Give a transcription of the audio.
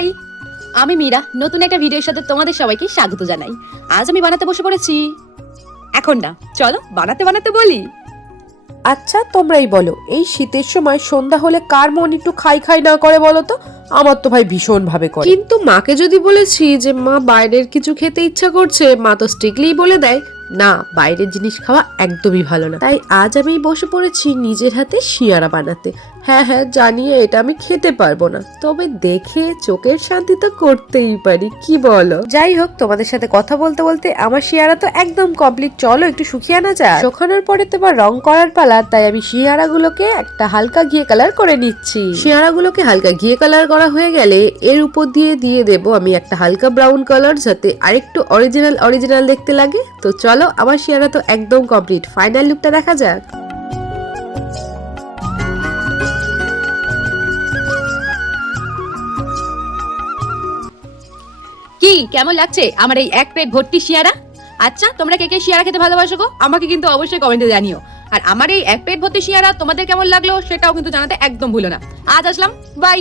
High, আমি মীরা। নতুন একটা ভিডিওর সাথে তোমাদের সবাইকে স্বাগত জানাই। আজ আমি বানাতে বসে পড়েছি। এখন না, চলো বানাতে বানাতে বলি। আচ্ছা তোমরাই বলো, এই শীতের সময় সন্ধ্যা হলে কার মন একটু খাই খাই না করে বলো তো? আমার তো ভাই ভীষণ ভাবে করে। কিন্তু মাকে যদি বলেছি যে মা বাইরের কিছু খেতে ইচ্ছা করছে, মা তো স্ট্রিক্টলি বলে দেয় না, বাইরের জিনিস খাওয়া একদমই ভালো না। তাই আজ আমি বসে পড়েছি নিজের হাতে শিয়ারা বানাতে। হ্যাঁ হ্যাঁ জানি এটা আমি খেতে পারবো না, তবে দেখে চোখের শান্তি তো করতেই পারি, কি বলো? যাই হোক, তোমাদের সাথে কথা বলতে বলতে আমার শিয়ারা তো একদম কমপ্লিট। চলো একটু শুকিয়ে আনা যাক। শুকানোর পরে তো এবার রং করার পালা, তাই আমি শিয়ারাগুলোকে একটা হালকা ঘিয়ে কালার করে নিচ্ছি। শিয়ারাগুলোকে হালকা ঘিয়ে কালার করা হয়ে গেলে এর উপর দিয়ে দিয়ে দেবো আমি একটা হালকা ব্রাউন কালার, যাতে আরেকটু অরিজিনাল দেখতে লাগে। তো চলো, আমার শিয়ারা তো একদম কমপ্লিট, ফাইনাল লুকটা দেখা যাক। কি কেমন লাগছে আমার এই এক প্লেট ভর্তি শিয়ারা? আচ্ছা, তোমরা কে কে শিয়ারা খেতে ভালোবাসো গো? আমাকে কিন্তু অবশ্যই কমেন্টে জানিও। আর আমার এই এক প্লেট ভর্তি শিয়ারা তোমাদের কেমন লাগলো সেটাও কিন্তু জানাতে একদম ভুলো না। আজ আসলাম, বাই।